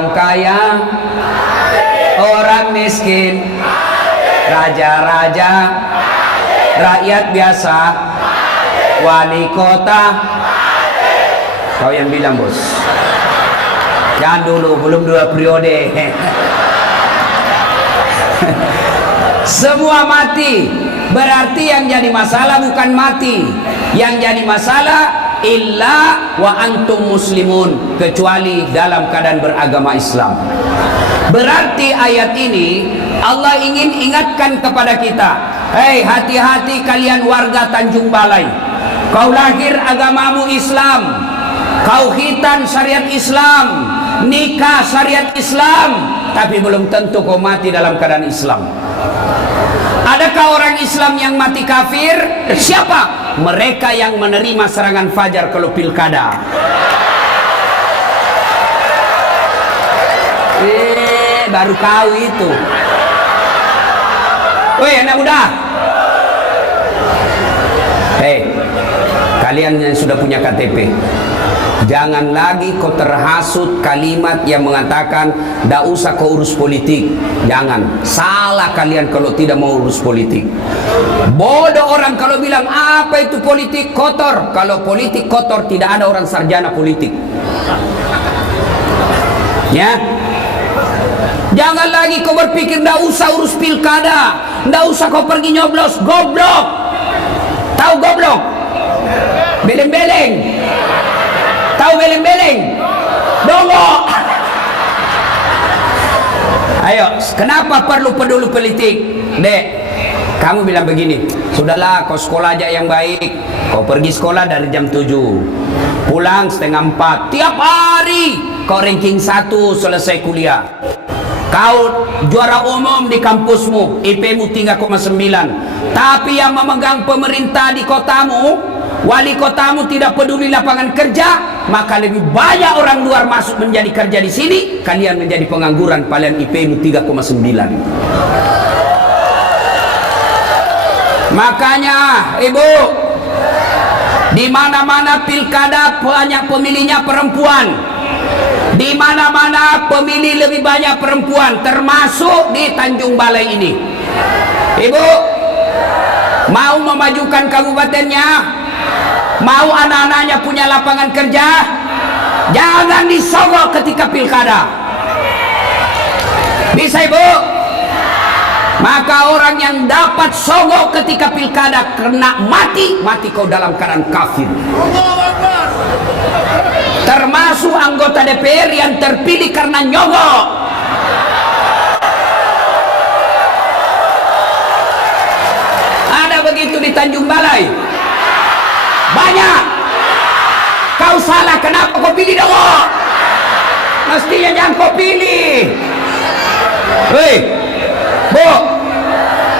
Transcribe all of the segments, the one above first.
Orang kaya, orang miskin, raja-raja, rakyat biasa, wali kota. Kau yang bilang, bos. Jangan dulu, belum 2 periode. Semua mati. Berarti yang jadi masalah bukan mati. Yang jadi masalah illa wa antum muslimun, kecuali dalam keadaan beragama Islam. Berarti ayat ini Allah ingin ingatkan kepada kita, hei, hati-hati kalian warga Tanjung Balai. Kau lahir agamamu Islam, kau khitan syariat Islam, nikah syariat Islam, tapi belum tentu kau mati dalam keadaan Islam. Adakah orang Islam yang mati kafir? Siapa? Mereka yang menerima serangan fajar kalau pilkada. Baru kau itu. Woi, anak muda. Hei, kalian yang sudah punya KTP, jangan lagi kau terhasut kalimat yang mengatakan tidak usah kau urus politik. Jangan. Salah kalian kalau tidak mau urus politik. Bodoh orang kalau bilang apa itu politik kotor. Kalau politik kotor tidak ada orang sarjana politik. Ya. Jangan lagi kau berpikir tidak usah urus pilkada, tidak usah kau pergi nyoblos. Goblok. Tahu goblok? Beleng-beleng. Tahu beleng-beleng? Dongok. Ayo, kenapa perlu peduli politik? Dek, kamu bilang begini, sudahlah kau sekolah aja yang baik. Kau pergi sekolah dari jam 7, pulang setengah 4. Tiap hari kau ranking 1 selesai kuliah. Kau juara umum di kampusmu, IP-mu 3,9. Tapi yang memegang pemerintah di kotamu, wali kotamu tidak peduli lapangan kerja, maka lebih banyak orang luar masuk menjadi kerja di sini, kalian menjadi pengangguran, kalian IP-mu 3,9. Makanya, Ibu, di mana-mana pilkada banyak pemilihnya perempuan. Di mana-mana pemilih lebih banyak perempuan, termasuk di Tanjung Balai ini. Ibu, mau memajukan kabupatennya, mau anak-anaknya punya lapangan kerja, jangan disogok ketika pilkada. Bisa, Ibu? Maka orang yang dapat sogok ketika pilkada kena mati kau dalam keadaan kafir. Termasuk anggota DPR yang terpilih karena nyogok. Ada begitu di Tanjung Balai? Banyak. Kau salah, kenapa kau pilih nyogok? Mestinya jangan kau pilih. Hei, Bu,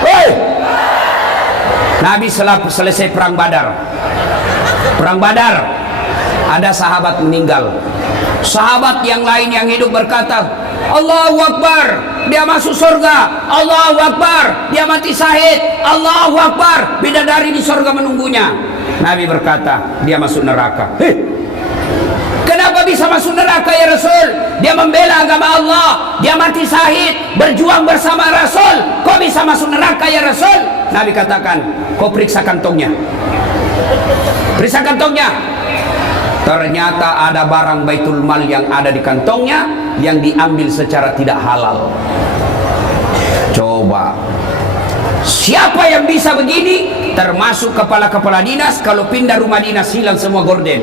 hei. Nabi selesai perang Badar. Perang Badar, ada sahabat meninggal. Sahabat yang lain yang hidup berkata, Allahu Akbar, dia masuk surga. Allahu Akbar, dia mati syahid. Allahu Akbar, bidadari di surga menunggunya. Nabi berkata, dia masuk neraka. Kenapa bisa masuk neraka ya Rasul? Dia membela agama Allah, dia mati syahid, berjuang bersama Rasul. Kok bisa masuk neraka ya Rasul? Nabi katakan, kau periksa kantongnya. Periksa kantongnya. Ternyata ada barang baitul mal yang ada di kantongnya yang diambil secara tidak halal. Coba, siapa yang bisa begini? Termasuk kepala-kepala dinas, kalau pindah rumah dinas hilang semua gorden.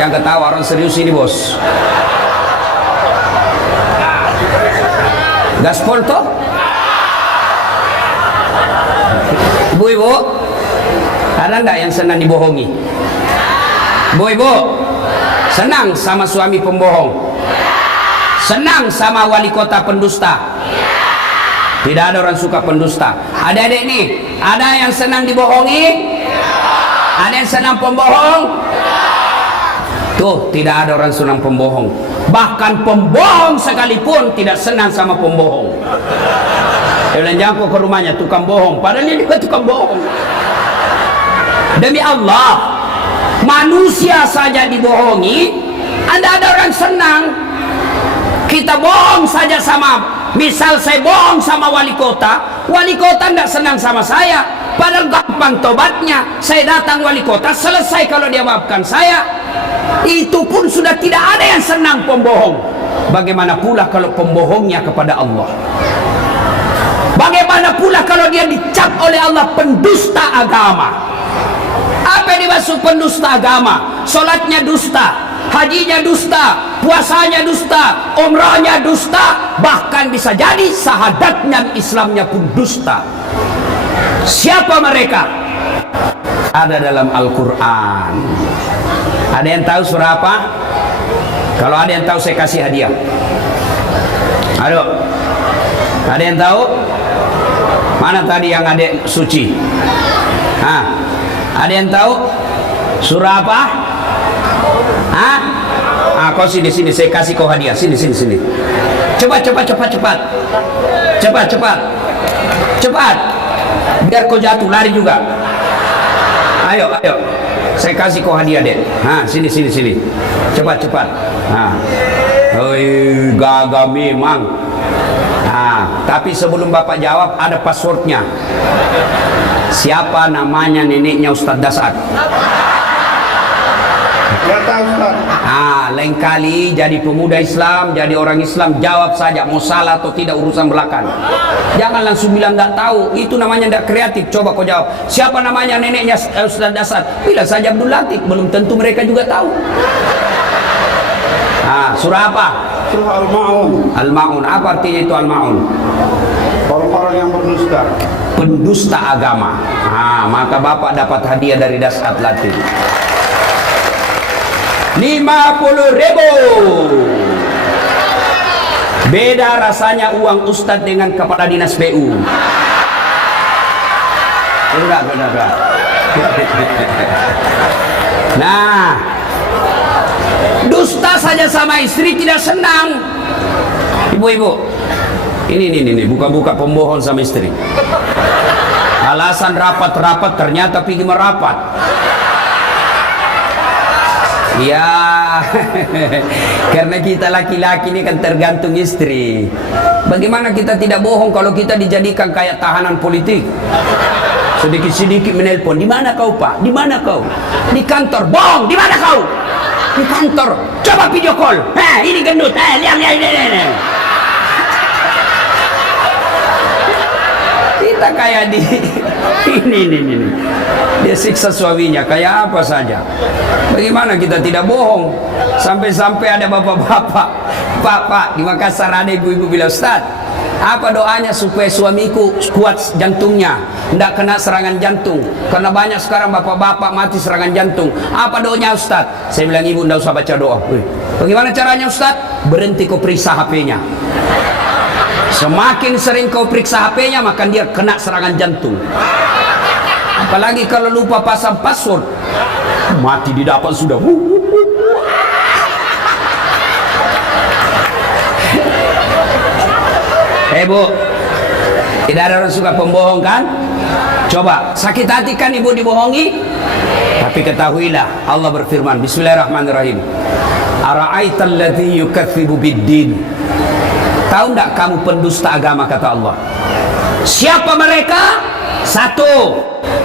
Yang ketawa orang serius ini, bos. Gaspol toh? Ibu-ibu, ada enggak yang senang dibohongi? Ibu-ibu, senang sama suami pembohong? Senang sama wali kota pendusta? Tidak ada orang suka pendusta. Adik-adik nih, ada yang senang dibohongi? Ada yang senang pembohong? Tuh, tidak ada orang senang pembohong. Bahkan pembohong sekalipun tidak senang sama pembohong. Jangan kau ke rumahnya tukang bohong, padahal dia juga tukang bohong. Demi Allah, Manusia saja dibohongi, ada orang senang. Kita bohong saja sama, misal saya bohong sama wali kota tidak senang sama saya, padahal gampang tobatnya. Saya datang wali kota, selesai kalau dia maafkan saya. Itu pun sudah tidak ada yang senang pembohong. Bagaimana pula kalau pembohongnya kepada Allah? Bagaimana pula kalau dia dicap oleh Allah pendusta agama? Apa yang dimaksud pendusta agama? Solatnya dusta, hajinya dusta, puasanya dusta, umrahnya dusta, bahkan bisa jadi syahadatnya Islamnya pun dusta. Siapa mereka? Ada dalam Al-Quran. Ada yang tahu surah apa? Kalau ada yang tahu saya kasih hadiah. Aduh, ada yang tahu? Mana tadi yang adik suci? Ada yang tahu surah apa? Kau sini saya kasih kau hadiah. Sini. Cepat. Biar kau jatuh lari juga. Ayo. Saya kasih kau hadiah, Dek. Sini. Cepat. Gagah memang. Tapi sebelum Bapak jawab ada passwordnya. Siapa namanya neneknya Ustadz Dasar? Nggak tahu, Ustaz. Lain kali jadi pemuda Islam, jadi orang Islam, jawab saja mau salah atau tidak urusan belakang. Jangan langsung bilang nggak tahu, itu namanya tidak kreatif. Coba kau jawab, siapa namanya neneknya Ustadz Dasar? Bilang saja Abdul Latif, belum tentu mereka juga tahu. Surah apa? Surah Al-Ma'un. Al-Ma'un, apa artinya itu Al-Ma'un? Orang-orang yang berdusta. Pendusta agama. Maka Bapak dapat hadiah dari Dasat Latif 50.000. Beda rasanya uang Ustadz dengan kepala dinas PU. Enggak. Nah, dusta saja sama istri tidak senang. Ibu-ibu, ini buka-buka pembohong sama istri. Alasan rapat ternyata pergi merapat. Ya, karena kita laki-laki ini kan tergantung istri. Bagaimana kita tidak bohong kalau kita dijadikan kayak tahanan politik? Sedikit-sedikit menelpon, di mana kau Pak? Di mana kau? Di kantor. Bohong, di mana kau? Di kantor. Coba video call. Ini gendut. Lihat. Kita kayak di ini. Dia siksa suaminya kayak apa saja. Bagaimana kita tidak bohong? Sampai-sampai ada bapak-bapak, Pak, di Makassar ada ibu-ibu bilang, Ustaz, apa doanya supaya suamiku kuat jantungnya, tidak kena serangan jantung? Karena banyak sekarang bapak-bapak mati serangan jantung. Apa doanya Ustaz? Saya bilang, ibu tidak usah baca doa. Bagaimana caranya Ustaz? Berhenti kau periksa HP-nya. Semakin sering kau periksa HP-nya, maka dia kena serangan jantung. Apalagi kalau lupa pasang password, mati didapat sudah. Bu, tidak ada orang suka pembohong kan? Coba, sakit hati kan ibu dibohongi? Tapi ketahuilah, Allah berfirman, Bismillahirrahmanirrahim. Ara'aital ladzi yukadzibu biddin. Tahu enggak kamu pendusta agama, kata Allah. Siapa mereka? Satu,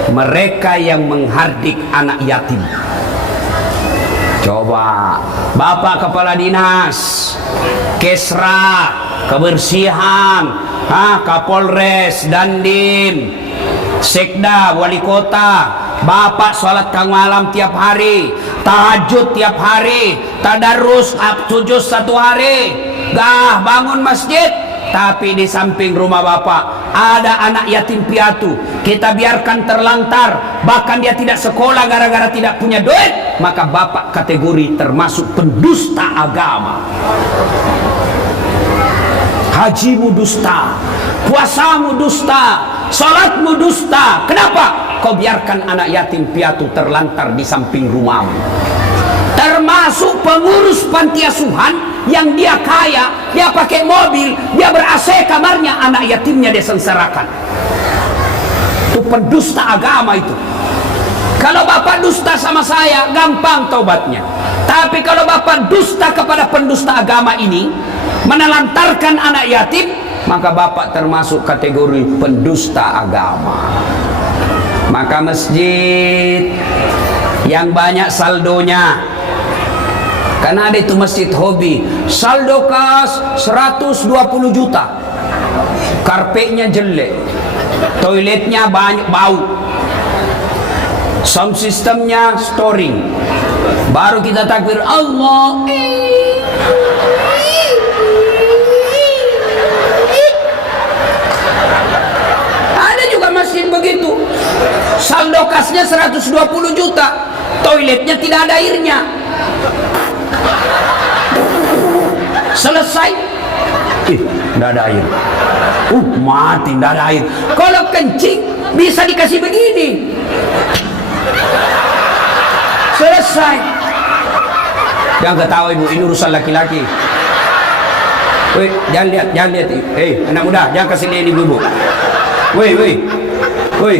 mereka yang menghardik anak yatim. Coba, Bapak Kepala Dinas, Kesra, Kebersihan, Kapolres, Dandim, Sekda, Wali Kota, Bapak sholat tengah malam tiap hari, tahajud tiap hari, tadarus sujud satu hari, bangun masjid, tapi di samping rumah Bapak ada anak yatim piatu, kita biarkan terlantar, bahkan dia tidak sekolah gara-gara tidak punya duit, maka Bapak kategori termasuk pendusta agama. Hajimu dusta, puasamu dusta, salatmu dusta. Kenapa? Kau biarkan anak yatim piatu terlantar di samping rumahmu. Termasuk pengurus panti asuhan yang dia kaya, dia pakai mobil, dia ber-AC kamarnya, anak yatimnya dia sengsarakan. Itu pendusta agama itu. Kalau bapak dusta sama saya, gampang taubatnya. Tapi kalau bapak dusta kepada pendusta agama ini, menelantarkan anak yatim, maka bapak termasuk kategori pendusta agama. Maka masjid yang banyak saldonya, karena ada itu masjid hobi, saldo kas 120 juta, karpetnya jelek, toiletnya banyak bau, sound systemnya storing, baru kita takbir Allah. Ada juga masjid begitu, saldo kasnya 120 juta, toiletnya tidak ada airnya. Selesai, tidak ada air. Mati, tidak ada air. Kalau kencing bisa dikasih begini. Selesai. Jangan ketawa ibu, ini urusan laki-laki. Woi, jangan lihat, jangan lihat. Anak muda, jangan kasih lihat ibu. Woi.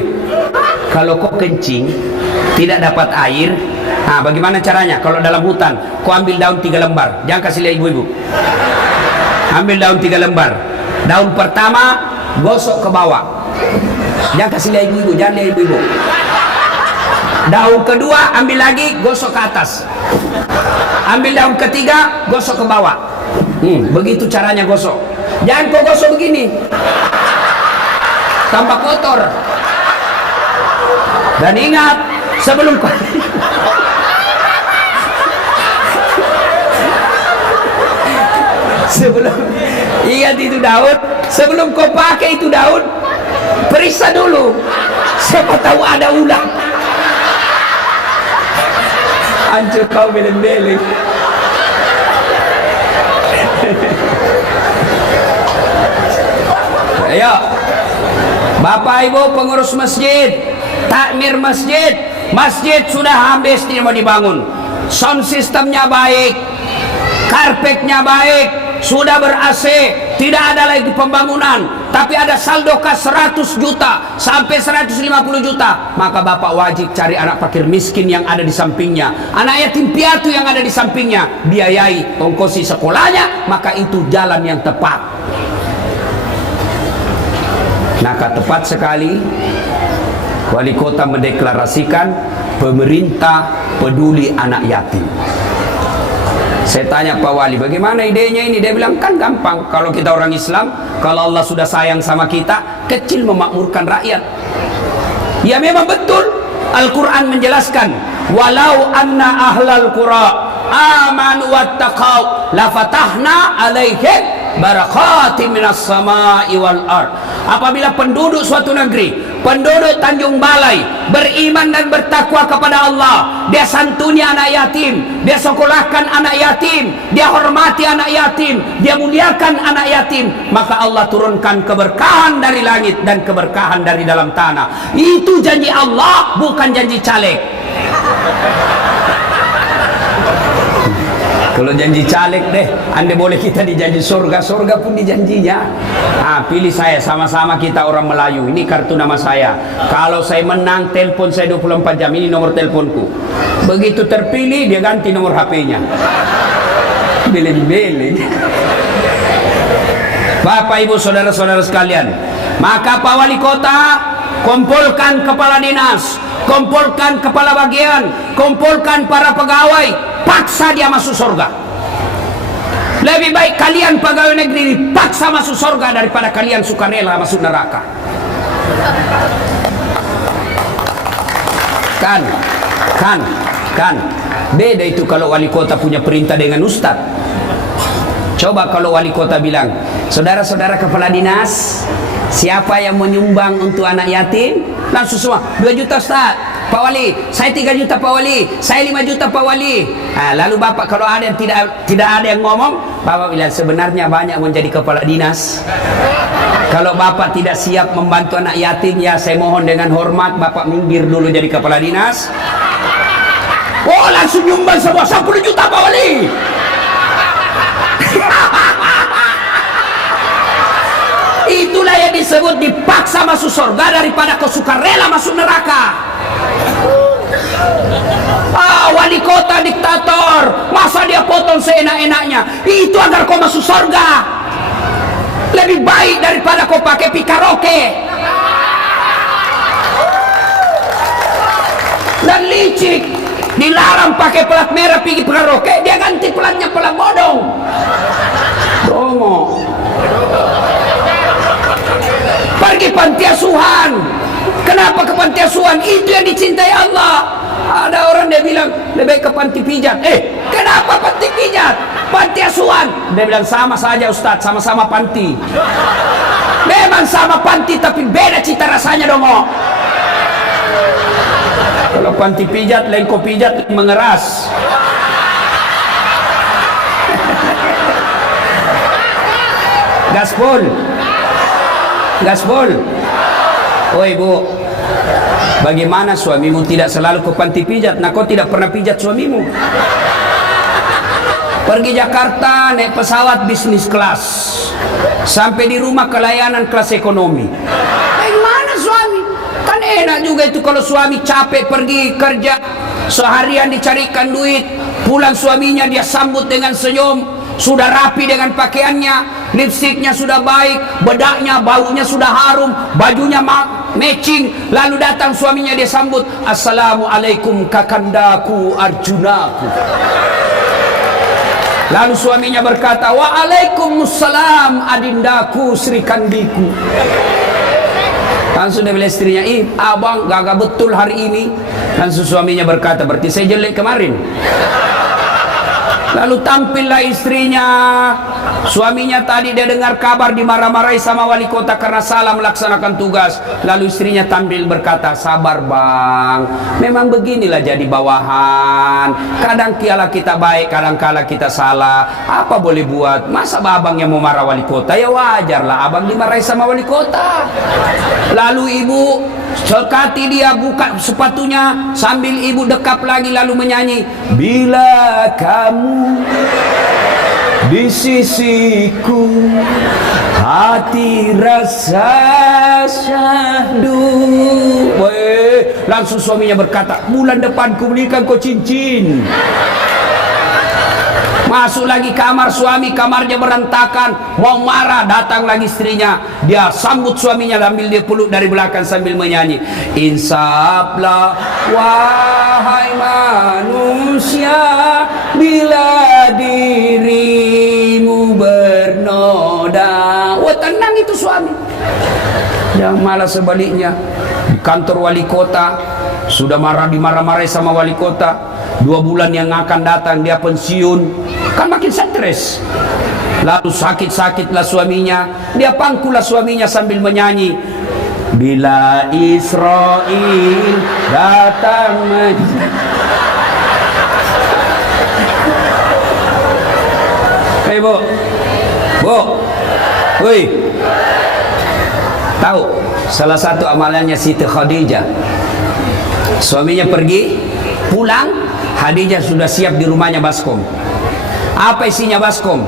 Kalau kau kencing tidak dapat air, bagaimana caranya? Kalau dalam hutan, kau ambil daun 3 lembar. Jangan kasih lihat ibu-ibu. Ambil daun 3 lembar. Daun pertama gosok ke bawah. Jangan kasih lihat ibu-ibu, jangan lihat ibu-ibu. Daun kedua ambil lagi, gosok ke atas. Ambil daun ketiga, gosok ke bawah. Begitu caranya gosok. Jangan kau gosok begini, tambah kotor. Dan ingat, sebelum kau ingat itu daun, sebelum kau pakai itu daun, periksa dulu, siapa tahu ada ulang. Hancur kau beleng-beleng. Ayo Bapak Ibu pengurus masjid, takmir masjid, masjid sudah habis dia mau dibangun, sound systemnya baik, karpetnya baik, sudah ber-AC, tidak ada lagi pembangunan, tapi ada saldo kas 100 juta sampai 150 juta, maka bapak wajib cari anak fakir miskin yang ada di sampingnya, anak yatim piatu yang ada di sampingnya, biayai ongkosi sekolahnya, maka itu jalan yang tepat. Maka tepat sekali wali kota mendeklarasikan pemerintah peduli anak yatim. Saya tanya Pak Wali, bagaimana idenya ini? Dia bilang, kan gampang. Kalau kita orang Islam, kalau Allah sudah sayang sama kita, kecil memakmurkan rakyat. Ya memang betul. Al-Quran menjelaskan, walau anna ahlal qura amanu wattaqau lafatahna alaihim barakatim minas samai wal ard. Apabila penduduk suatu negeri, penduduk Tanjung Balai beriman dan bertakwa kepada Allah, dia santuni anak yatim, dia sekolahkan anak yatim, dia hormati anak yatim, dia muliakan anak yatim, maka Allah turunkan keberkahan dari langit dan keberkahan dari dalam tanah. Itu janji Allah, bukan janji caleg. Kalau janji caleg deh, Anda boleh kita dijanji surga, surga pun dijanjinya. Pilih saya, sama-sama kita orang Melayu. Ini kartu nama saya. Kalau saya menang, telepon saya 24 jam. Ini nomor teleponku. Begitu terpilih, dia ganti nomor HP-nya. Beleng-beleng. Bapak, Ibu, saudara-saudara sekalian, maka Pak Wali Kota kumpulkan kepala dinas, kumpulkan kepala bagian, kumpulkan para pegawai, paksa dia masuk surga. Lebih baik kalian pegawai negeri dipaksa masuk surga daripada kalian sukarela masuk neraka. Kan beda itu kalau wali kota punya perintah dengan ustaz. Coba kalau wali kota bilang, saudara-saudara kepala dinas, siapa yang menyumbang untuk anak yatim? Langsung semua, 2 juta Ustaz. Pak Wali, saya 3 juta Pak Wali, saya 5 juta Pak Wali. Lalu Bapak kalau ada yang tidak ada yang ngomong, Bapak bilang sebenarnya banyak menjadi kepala dinas. Kalau Bapak tidak siap membantu anak yatim, ya saya mohon dengan hormat Bapak minggir dulu jadi kepala dinas. Oh, langsung nyumbang semua 10 juta Pak Wali. Itulah yang disebut dipaksa masuk surga daripada kau suka rela masuk neraka. Wali kota diktator, masa dia potong seenak-enaknya? Itu agar kau masuk surga. Lebih baik daripada kau pakai pikaroke dan licik. Dilarang pakai plat merah pergi pikaroke, dia ganti platnya plat bodong. Dongo. Pergi panti asuhan. Kenapa ke panti asuhan? Itu yang dicintai Allah. Ada orang dia bilang lebih ke panti pijat. Kenapa panti pijat? Panti asuhan. Dia bilang sama saja Ustadz, sama-sama panti. Memang sama panti tapi beda cita rasanya dong. Kalau panti pijat, lengko pijat mengeras. Gaspol. Gaspol. Oi Bu, bagaimana suamimu tidak selalu ke panti pijat? Nah, kau tidak pernah pijat suamimu. Pergi Jakarta naik pesawat bisnis kelas, sampai di rumah kelayanan kelas ekonomi. Bagaimana suami? Kan enak juga itu kalau suami capek pergi kerja seharian dicarikan duit, pulang suaminya dia sambut dengan senyum, sudah rapi dengan pakaiannya, lipstiknya sudah baik, bedaknya, baunya sudah harum, bajunya matching, lalu datang suaminya dia sambut, assalamualaikum kakandaku Arjunaku. Lalu suaminya berkata, waalaikumsalam adindaku Sri Kandiku. Langsung dia bilang istrinya, abang gagah betul hari ini. Langsung suaminya berkata, berarti saya jelek kemarin. Lalu tampillah istrinya. Suaminya tadi dia dengar kabar dimarah-marahi sama wali kota karena salah melaksanakan tugas. Lalu istrinya tampil berkata, sabar bang, memang beginilah jadi bawahan. Kadang kala kita baik, kadang kala kita salah. Apa boleh buat? Masa abang yang mau marah wali kota? Ya wajarlah abang dimarahi sama wali kota. Lalu ibu sekati dia buka sepatunya sambil ibu dekap lagi lalu menyanyi, bila kamu di sisiku hati rasa syahdu. Langsung suaminya berkata, bulan depan ku belikan kau cincin. Masuk lagi kamar suami, kamarnya berantakan, mau marah, datang lagi istrinya, dia sambut suaminya sambil dia peluk dari belakang sambil menyanyi, insaflah wahai manusia bila dirimu bernoda. Wah tenang itu suami. Yang malah sebaliknya di kantor wali kota sudah dimarah-marahi sama wali kota. 2 bulan yang akan datang dia pensiun, kan makin stres. Lalu sakit-sakitlah suaminya, dia pangkulah suaminya sambil menyanyi, bila Israel datang Hei Bu, woi, tahu salah satu amalannya Siti Khadijah, suaminya pergi, pulang, Khadijah sudah siap di rumahnya baskom. Apa isinya baskom?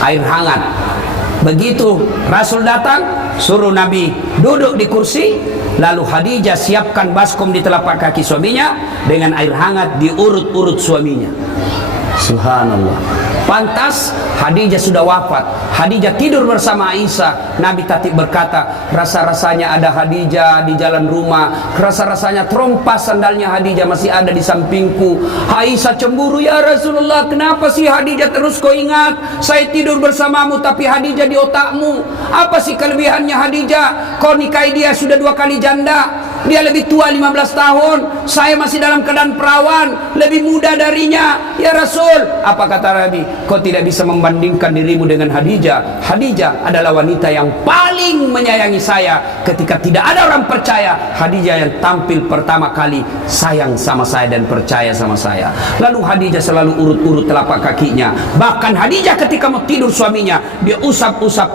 Air hangat. Begitu Rasul datang, suruh Nabi duduk di kursi, lalu Khadijah siapkan baskom di telapak kaki suaminya, dengan air hangat diurut-urut suaminya. Subhanallah. Pantas Khadijah sudah wafat, Khadijah tidur bersama Aisyah. Nabi Tatib berkata, rasa-rasanya ada Khadijah di jalan rumah, rasa-rasanya trompas sandalnya Khadijah masih ada di sampingku. Aisyah cemburu, ya Rasulullah, kenapa sih Khadijah terus kau ingat? Saya tidur bersamamu tapi Khadijah di otakmu. Apa sih kelebihannya Khadijah? Kau nikahi dia sudah 2 kali janda, dia lebih tua 15 tahun, saya masih dalam keadaan perawan, lebih muda darinya. Ya Rasul, apa kata Nabi? Kau tidak bisa membandingkan dirimu dengan Khadijah. Khadijah adalah wanita yang paling menyayangi saya. Ketika tidak ada orang percaya, Khadijah yang tampil pertama kali sayang sama saya dan percaya sama saya. Lalu Khadijah selalu urut-urut telapak kakinya. Bahkan Khadijah ketika mau tidur suaminya, dia usap-usap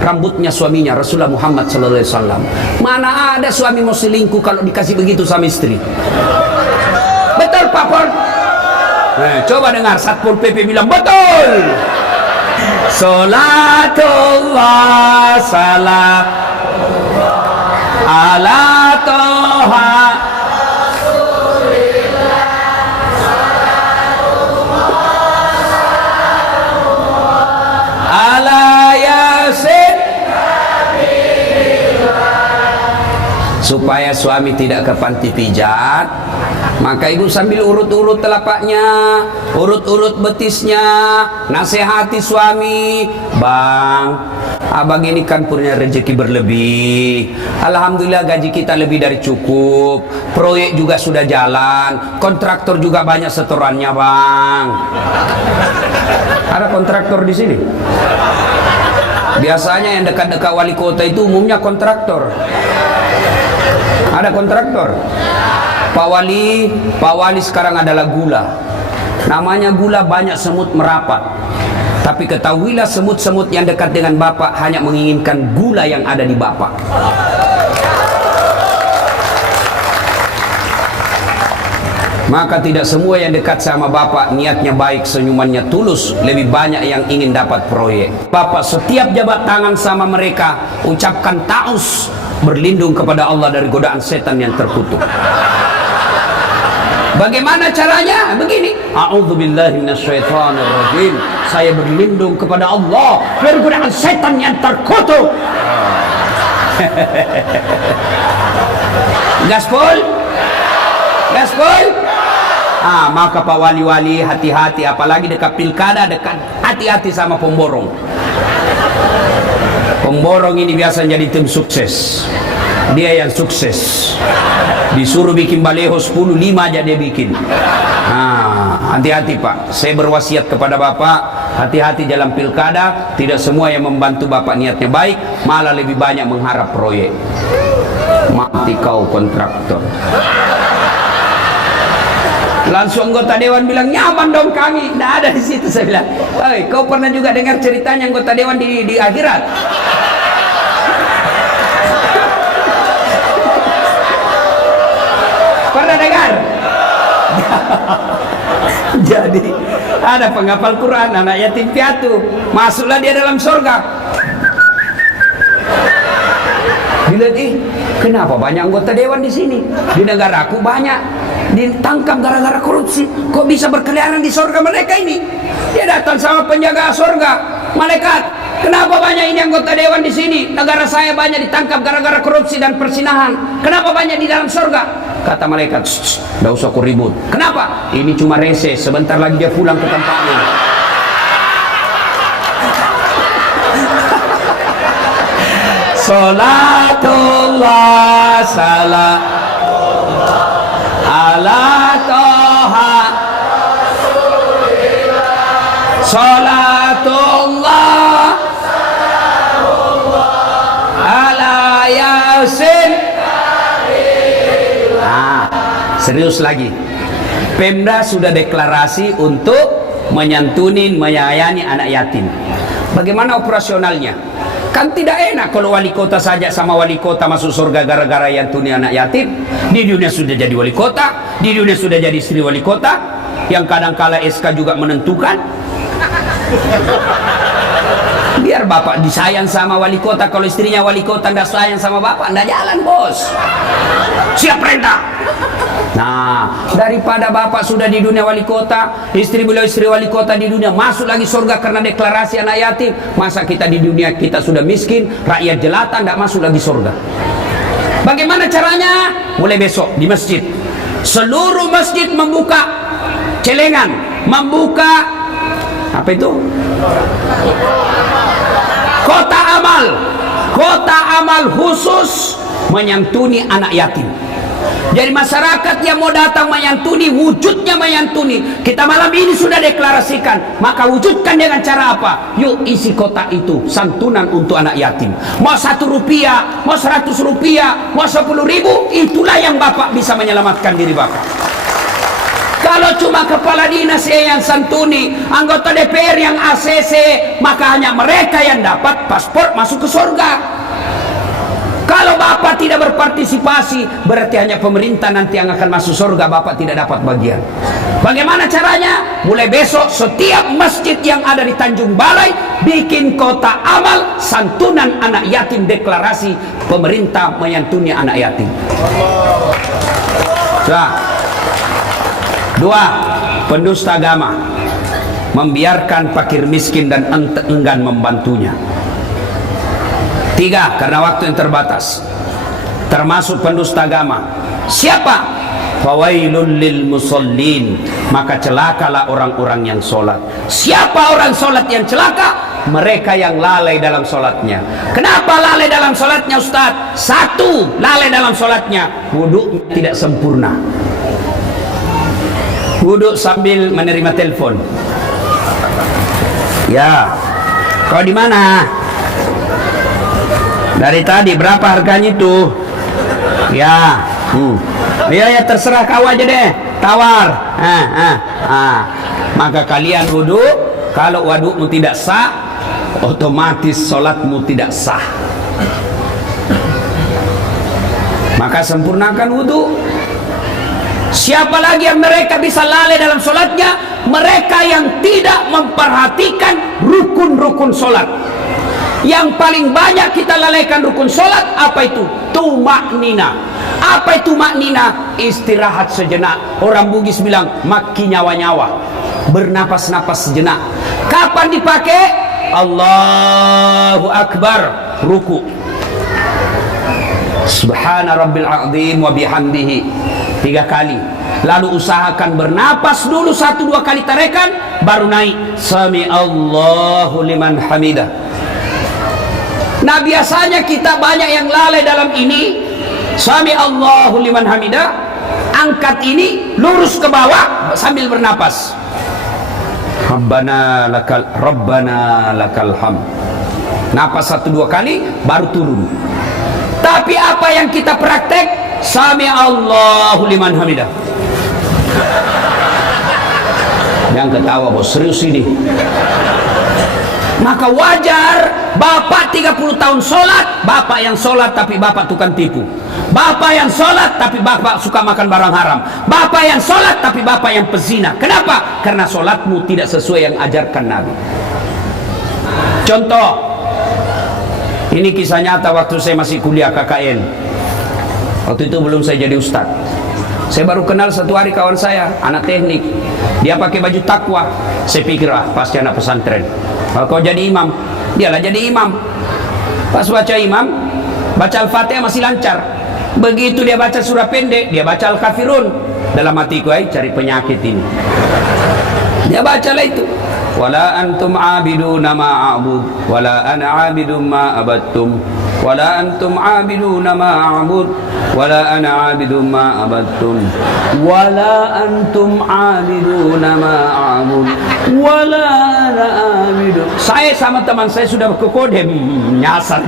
rambutnya suaminya, Rasulullah Muhammad SAW. Mana ada suami mau selingkuh kalau dikasih begitu sama istri? Betul Pak Pol? Coba dengar Satpol PP bilang betul. Salatullah salam ala toha suami tidak ke panti pijat, maka ibu sambil urut-urut telapaknya, urut-urut betisnya, nasihati suami, bang, abang ini kan punya rezeki berlebih, alhamdulillah gaji kita lebih dari cukup, proyek juga sudah jalan, kontraktor juga banyak setorannya bang. Ada kontraktor di sini? Biasanya yang dekat-dekat wali kota itu umumnya kontraktor. Ada kontraktor. Pak Wali sekarang adalah gula. Namanya gula, banyak semut merapat. Tapi ketahuilah semut-semut yang dekat dengan Bapak hanya menginginkan gula yang ada di Bapak. Maka tidak semua yang dekat sama Bapak niatnya baik, senyumannya tulus. Lebih banyak yang ingin dapat proyek. Bapak setiap jabat tangan sama mereka, ucapkan ta'us, berlindung kepada Allah dari godaan setan yang terkutuk. Bagaimana caranya? Begini, a'udzubillahi minasyaitonirrajim, saya berlindung kepada Allah dari godaan setan yang terkutuk. Gaspol? Gaspol? Maka Pak Wali-wali hati-hati, apalagi dekat pilkada, dekat hati-hati sama pemborong. Pemborong ini biasa jadi tim sukses. Dia yang sukses. Disuruh bikin baleho 10, 5 aja dia bikin. Hati-hati Pak. Saya berwasiat kepada Bapak, hati-hati dalam pilkada. Tidak semua yang membantu Bapak niatnya baik, malah lebih banyak mengharap proyek. Mati kau kontraktor. Langsung anggota dewan bilang, nyaman dong kami. Nggak ada di situ. Saya bilang, "Oi, kau pernah juga dengar ceritanya anggota dewan di akhirat?" Pernah dengar? Jadi ada penghafal Quran, anak yatim piatu, masuklah dia dalam surga. Dilihat, kenapa banyak anggota dewan di sini? Di negaraku banyak ditangkap gara-gara korupsi. Kok bisa berkeliaran di surga mereka ini? Dia datang sama penjaga surga, malaikat, kenapa banyak ini anggota dewan di sini? Negara saya banyak ditangkap gara-gara korupsi dan persinahan. Kenapa banyak di dalam surga? Kata malaikat, "Nggak usah kau ribut." Kenapa? Ini cuma reses, sebentar lagi dia pulang ke tempatnya. Salatullah salam ala toha, salatullah ala yasin. Serius lagi, Pemda sudah deklarasi untuk menyantuni, menyayangi anak yatim. Bagaimana operasionalnya? Kan tidak enak kalau wali kota saja sama wali kota masuk surga gara-gara yantuni anak yatim. Di dunia sudah jadi wali kota, di dunia sudah jadi istri wali kota, yang kadang-kala SK juga menentukan. Biar bapak disayang sama wali kota. Kalau istrinya wali kota tidak sayang sama bapak, tidak jalan bos. Siap perintah. Nah, daripada bapak sudah di dunia wali kota, istri beliau istri wali kota di dunia, masuk lagi surga karena deklarasi anak yatim. Masa kita di dunia kita sudah miskin, rakyat jelata, tidak masuk lagi surga. Bagaimana caranya? Mulai besok di masjid, seluruh masjid membuka celengan, membuka apa itu? Kota amal khusus menyantuni anak yatim. Jadi masyarakat yang mau datang menyantuni, wujudnya menyantuni. Kita malam ini sudah deklarasikan, maka wujudkan dengan cara apa? Yuk isi kota itu santunan untuk anak yatim. Mau 1 rupiah, mau 100 rupiah, mau 10 ribu, itulah yang bapak bisa menyelamatkan diri bapak. Kalau cuma kepala dinas yang santuni, anggota DPR yang ACC, maka hanya mereka yang dapat paspor masuk ke surga. Kalau bapak tidak berpartisipasi, berarti hanya pemerintah nanti yang akan masuk surga, bapak tidak dapat bagian. Bagaimana caranya? Mulai besok setiap masjid yang ada di Tanjung Balai bikin kota amal santunan anak yatim, deklarasi pemerintah menyantuni anak yatim. Nah, 2, pendusta agama, membiarkan fakir miskin dan enggan membantunya. 3, karena waktu yang terbatas, termasuk pendusta agama. Siapa? Fawailul lil musallin, maka celakalah orang-orang yang sholat. Siapa orang sholat yang celaka? Mereka yang lalai dalam sholatnya. Kenapa lalai dalam sholatnya, Ustaz? Satu, lalai dalam sholatnya, wudhu tidak sempurna. Wudhu sambil menerima telepon. Ya, kau di mana? Dari tadi berapa harganya itu? Ya, ya terserah kau aja deh, tawar. Maka kalian wudhu. Kalau wudhumu tidak sah, otomatis sholatmu tidak sah. Maka sempurnakan wudhu. Siapa lagi yang mereka bisa lalai dalam sholatnya? Mereka yang tidak memperhatikan rukun-rukun sholat. Yang paling banyak kita lalaikan rukun sholat, apa itu? Tumaknina. Apa itu maknina? Istirahat sejenak. Orang Bugis bilang maki nyawa-nyawa, bernapas-napas sejenak. Kapan dipakai? Allahu Akbar, ruku. Subhana rabbil azim wa bihamdihi 3 kali. Lalu usahakan bernapas dulu 1-2 kali tarekan, baru naik sami Allahu liman hamidah. Nah, biasanya kita banyak yang lalai dalam ini. Sami Allahu liman hamidah, angkat ini lurus ke bawah sambil bernapas. Rabbana lakal hamd. Napas 1-2 kali baru turun. Tapi apa yang kita praktek? Sami Allahu liman hamidah. Yang ketawa bos, serius ini. Maka wajar bapak 30 tahun sholat, bapak yang sholat tapi bapak tukang tipu. Bapak yang sholat tapi bapak suka makan barang haram. Bapak yang sholat tapi bapak yang pezina. Kenapa? Karena sholatmu tidak sesuai yang ajarkan Nabi. Contoh, ini kisah nyata waktu saya masih kuliah KKN. Waktu itu belum saya jadi ustadz. Saya baru kenal 1 hari kawan saya, anak teknik. Dia pakai baju takwa. Saya pikir, pasti anak pesantren. Kalau kau jadi imam, dialah jadi imam. Pas baca imam, baca Al-Fatihah masih lancar. Begitu dia baca surah pendek, dia baca Al-Kafirun. Dalam hatiku, cari penyakit ini. Dia bacalah itu. Wala antum abiduna ma a'bud, wala ana abidun ma abattum. Wala antum abiduna ma a'bud, wala ana abidun ma abattum. Wala antum abiduna ma a'bud, wala ana abidun. Saya sama teman saya sudah ke kode, nyasar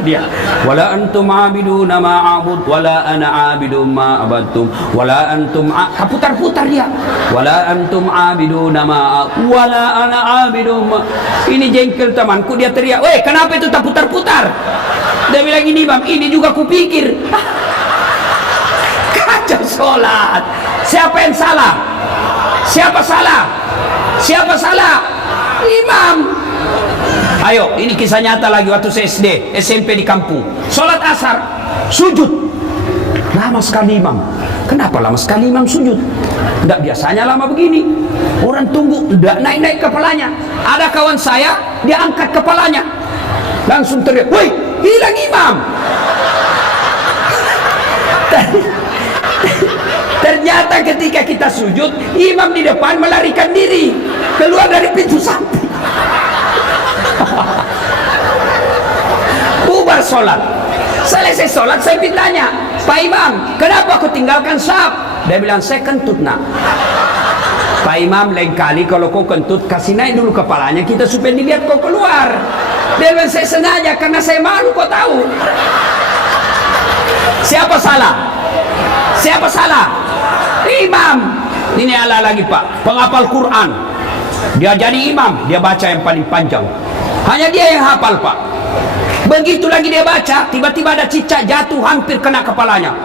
dia. Wala antum abiduna ma a'bud, wala ana abidun ma abattum. Wala antum putar-putar dia. Wala antum abiduna ma, wala ana abidun ma. Ini jengkel temanku, dia teriak, "Weh, kenapa itu tak putar-putar?" Dia bilang, "Ini bang, ini juga kupikir." Kacau sholat. Siapa yang salah? Siapa salah? Siapa salah? Imam. Ayo, ini kisah nyata lagi waktu saya SD, SMP di kampung. Sholat asar, sujud. Lama sekali imam. Kenapa lama sekali imam sujud? Tidak biasanya lama begini. Orang tunggu, tidak naik-naik kepalanya. Ada kawan saya, dia angkat kepalanya. Langsung teriak, "Woi, hilang imam." Ternyata ketika kita sujud, imam di depan melarikan diri keluar dari pintu samping. Bubar sholat. Selesai sholat, saya tanya, "Pak Imam, kenapa aku tinggalkan saf?" Dia bilang, "Saya kentut nak." "Pak Imam, lain kali kalau kau kentut, kasih naik dulu kepalanya kita supaya dilihat kau keluar." Dia bilang, "Saya sengaja karena saya malu, kau tahu." Siapa salah? Siapa salah? Imam. Ini ala lagi pak, penghafal Quran. Dia jadi imam, dia baca yang paling panjang. Hanya dia yang hafal pak. Begitu lagi dia baca, tiba-tiba ada cicak jatuh hampir kena kepalanya.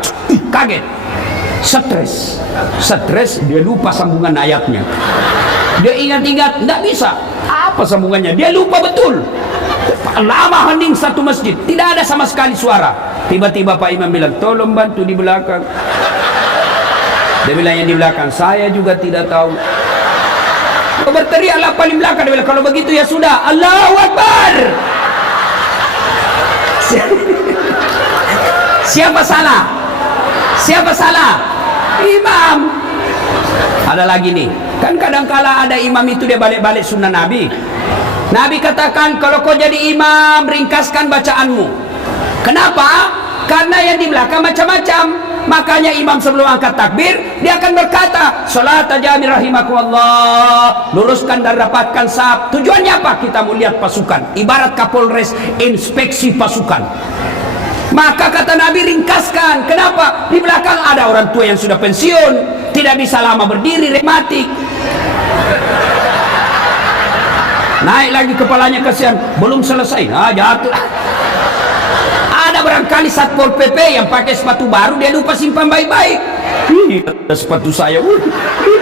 Kaget, stres, dia lupa sambungan ayatnya. Dia ingat-ingat, tidak bisa. Apa sambungannya? Dia lupa betul. Lama hening satu masjid, tidak ada sama sekali suara. Tiba-tiba Pak Imam bilang, "Tolong bantu di belakang." Dia bilang, "Yang di belakang saya juga tidak tahu." Berteriaklah paling belakang. Dia bilang, "Kalau begitu ya sudah, Allahu Akbar." Siapa salah? Siapa salah? Imam. Ada lagi nih, kan kadangkala ada imam itu dia balik-balik sunnah Nabi. Nabi katakan, kalau kau jadi imam, ringkaskan bacaanmu. Kenapa? Karena yang di belakang macam-macam. Makanya imam sebelum angkat takbir, dia akan berkata, salat jami rahimakumullah, luruskan dan rapatkan saf. Tujuannya apa? Kita mau lihat pasukan. Ibarat Kapolres inspeksi pasukan. Maka kata Nabi, ringkaskan. Kenapa? Di belakang ada orang tua yang sudah pensiun, tidak bisa lama berdiri, rematik. Naik lagi kepalanya, kasihan, belum selesai, jatuh. Ada barangkali Satpol PP yang pakai sepatu baru, dia lupa simpan baik-baik. Ada sepatu saya,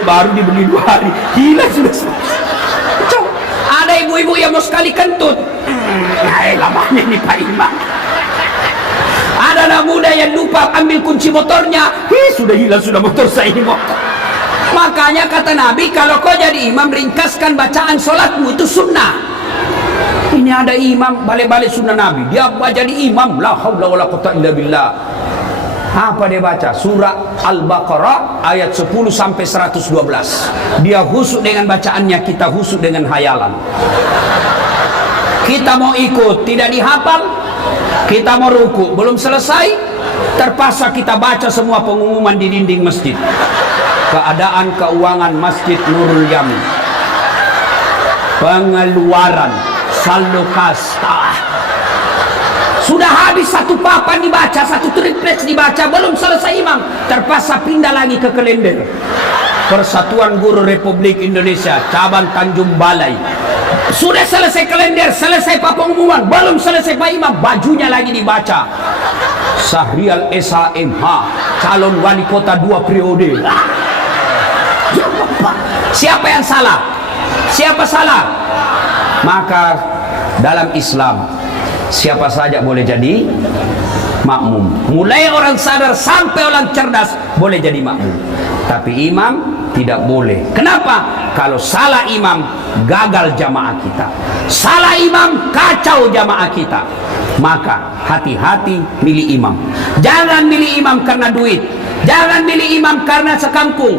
baru dibeli 2 hari, hilang sudah. Ada ibu-ibu yang mau sekali kentut, lamanya nih Pak Imam. Ada anak muda yang lupa ambil kunci motornya, sudah hilang sudah motor saya ini motor. Makanya kata Nabi, kalau kau jadi imam, ringkaskan bacaan solatmu, itu sunnah. Ini ada imam balik-balik sunnah Nabi, dia jadi imam, la haula wala quwwata illa billah. Apa dia baca? Surah Al-Baqarah ayat 10 sampai 112. Dia husuk dengan bacaannya, kita husuk dengan hayalan. Kita mau ikut, tidak dihafal. Kita mau ruku, belum selesai, terpaksa kita baca semua pengumuman di dinding masjid. Keadaan keuangan Masjid Nurul Yamin, pengeluaran, saldo kas. Sudah habis satu papan dibaca, satu triplex dibaca, belum selesai imam, terpaksa pindah lagi ke kalender. Persatuan Guru Republik Indonesia cabang Tanjung Balai. Sudah selesai kalender, selesai pengumuman, belum selesai Pak Imam, bajunya lagi dibaca. Syahrial SHMH, calon wali kota 2 periode. Siapa yang salah? Siapa salah? Maka dalam Islam, siapa saja boleh jadi makmum. Mulai orang sadar sampai orang cerdas boleh jadi makmum. Tapi imam tidak boleh. Kenapa? Kalau salah imam, gagal jamaah kita. Salah imam, kacau jamaah kita. Maka hati-hati milih imam. Jangan milih imam karena duit. Jangan milih imam karena sekampung.